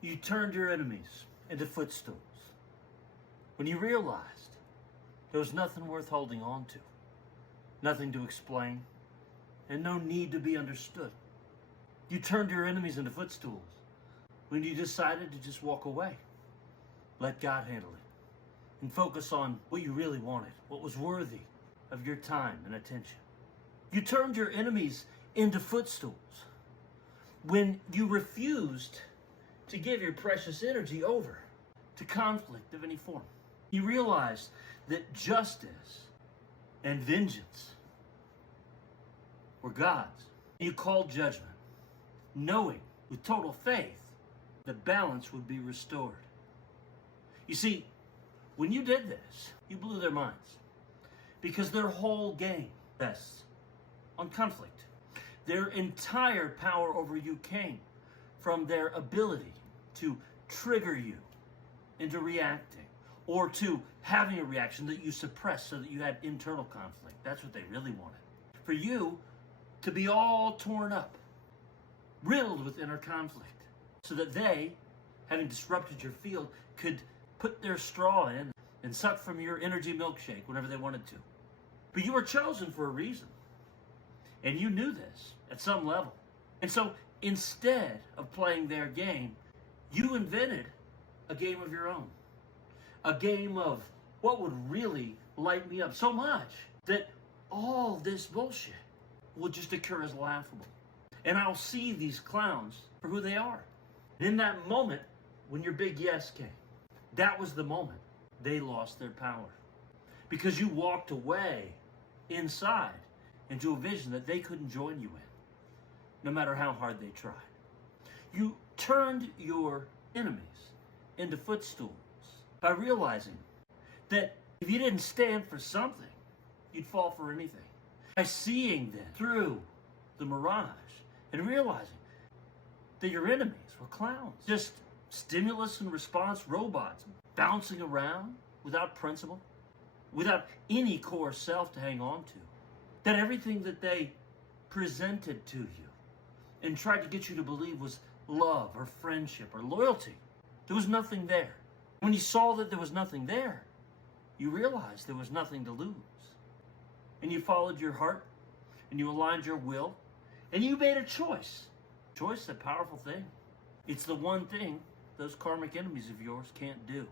You turned your enemies into footstools when you realized there was nothing worth holding on to, nothing to explain, and no need to be understood. You turned your enemies into footstools when you decided to just walk away, let God handle it, and focus on what you really wanted, what was worthy of your time and attention. You turned your enemies into footstools when you refused to give your precious energy over to conflict of any form. You realized that justice and vengeance were God's. You called judgment, knowing with total faith that balance would be restored. You see, when you did this, you blew their minds because their whole game rests on conflict. Their entire power over you came from their ability to trigger you into reacting or to having a reaction that you suppressed so that you had internal conflict. That's what they really wanted. For you to be all torn up, riddled with inner conflict, so that they, having disrupted your field, could put their straw in and suck from your energy milkshake whenever they wanted to. But you were chosen for a reason. And you knew this at some level. And so instead of playing their game, you invented a game of your own. A game of what would really light me up so much that all this bullshit will just occur as laughable. And I'll see these clowns for who they are. And in that moment, when your big yes came, that was the moment they lost their power. Because you walked away inside into a vision that they couldn't join you in, no matter how hard they tried. You turned your enemies into footstools by realizing that if you didn't stand for something, you'd fall for anything. By seeing them through the mirage and realizing that your enemies were clowns, just stimulus and response robots bouncing around without principle, without any core self to hang on to. That everything that they presented to you and tried to get you to believe was love or friendship or loyalty, there was nothing there. When you saw that there was nothing there, you realized there was nothing to lose. And you followed your heart, and you aligned your will, and you made a choice. Choice is a powerful thing. It's the one thing those karmic enemies of yours can't do.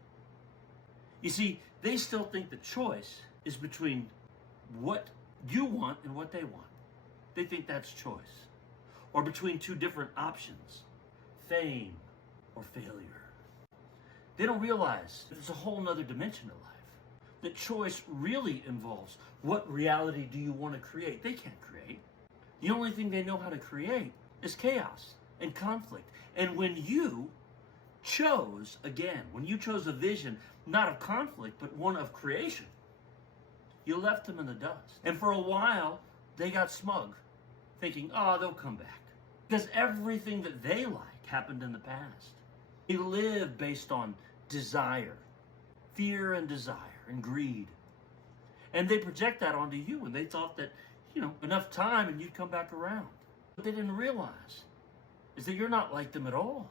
You see, they still think the choice is between what you want and what they want. They think that's choice. Or between two different options, fame or failure. They don't realize that there's a whole nother dimension of life. That choice really involves what reality do you want to create. They can't create. The only thing they know how to create is chaos and conflict. And when you chose, again, when you chose a vision, not of conflict, but one of creation, you left them in the dust. And for a while, they got smug, thinking, oh, they'll come back. Because everything that they like happened in the past. They live based on desire, fear and desire and greed. And they project that onto you, and they thought that, enough time and you'd come back around. What they didn't realize is that you're not like them at all.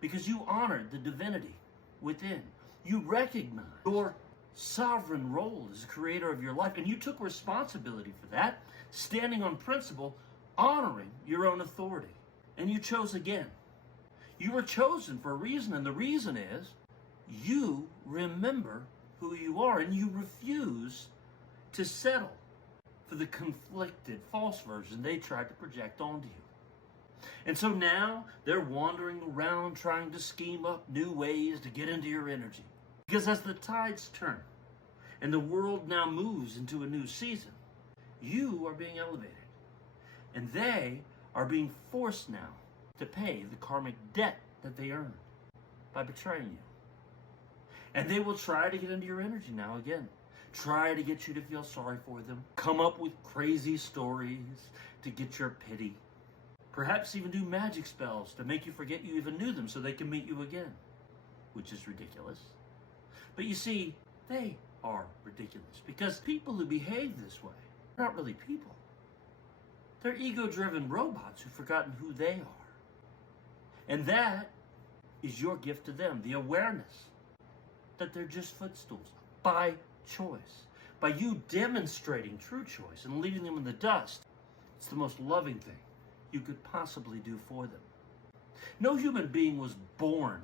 Because you honored the divinity within. You recognized your sovereign role as a creator of your life, and you took responsibility for that, standing on principle, honoring your own authority. And you chose again. You were chosen for a reason, and the reason is you remember who you are, and you refuse to settle for the conflicted false version they tried to project onto you. And so now they're wandering around trying to scheme up new ways to get into your energy. Because as the tides turn and the world now moves into a new season, you are being elevated. And they are being forced now to pay the karmic debt that they earned by betraying you. And they will try to get into your energy now again. Try to get you to feel sorry for them. Come up with crazy stories to get your pity. Perhaps even do magic spells to make you forget you even knew them so they can meet you again. Which is ridiculous. But you see, they are ridiculous because people who behave this way are not really people. They're ego-driven robots who've forgotten who they are. And that is your gift to them, the awareness that they're just footstools by choice. By you demonstrating true choice and leaving them in the dust, it's the most loving thing you could possibly do for them. No human being was born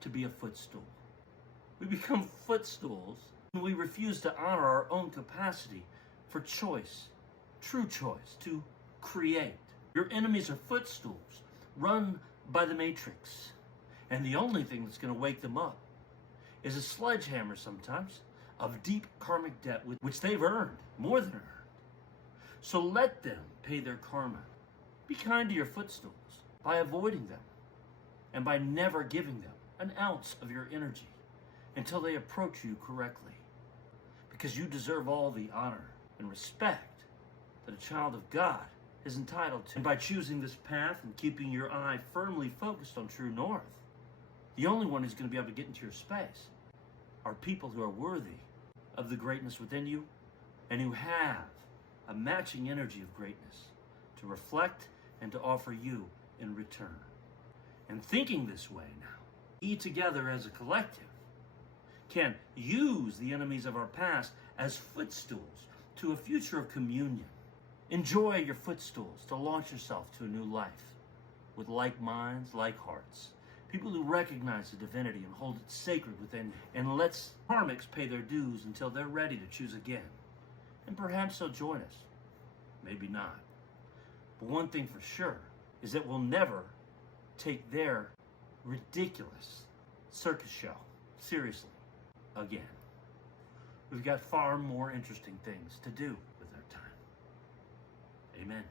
to be a footstool. We become footstools when we refuse to honor our own capacity for choice, true choice, to create. Your enemies are footstools run by the matrix. And the only thing that's going to wake them up is a sledgehammer sometimes of deep karmic debt which they've earned, more than earned. So let them pay their karma. Be kind to your footstools by avoiding them and by never giving them an ounce of your energy until they approach you correctly. Because you deserve all the honor and respect that a child of God is entitled to. And by choosing this path and keeping your eye firmly focused on true north, the only one who's going to be able to get into your space are people who are worthy of the greatness within you and who have a matching energy of greatness to reflect and to offer you in return. And thinking this way now, we together as a collective can use the enemies of our past as footstools to a future of communion. Enjoy your footstools to launch yourself to a new life with like minds, like hearts. People who recognize the divinity and hold it sacred within you, and lets karmics pay their dues until they're ready to choose again. And perhaps they'll join us. Maybe not. But one thing for sure is that we'll never take their ridiculous circus show seriously again. We've got far more interesting things to do with our time. Amen.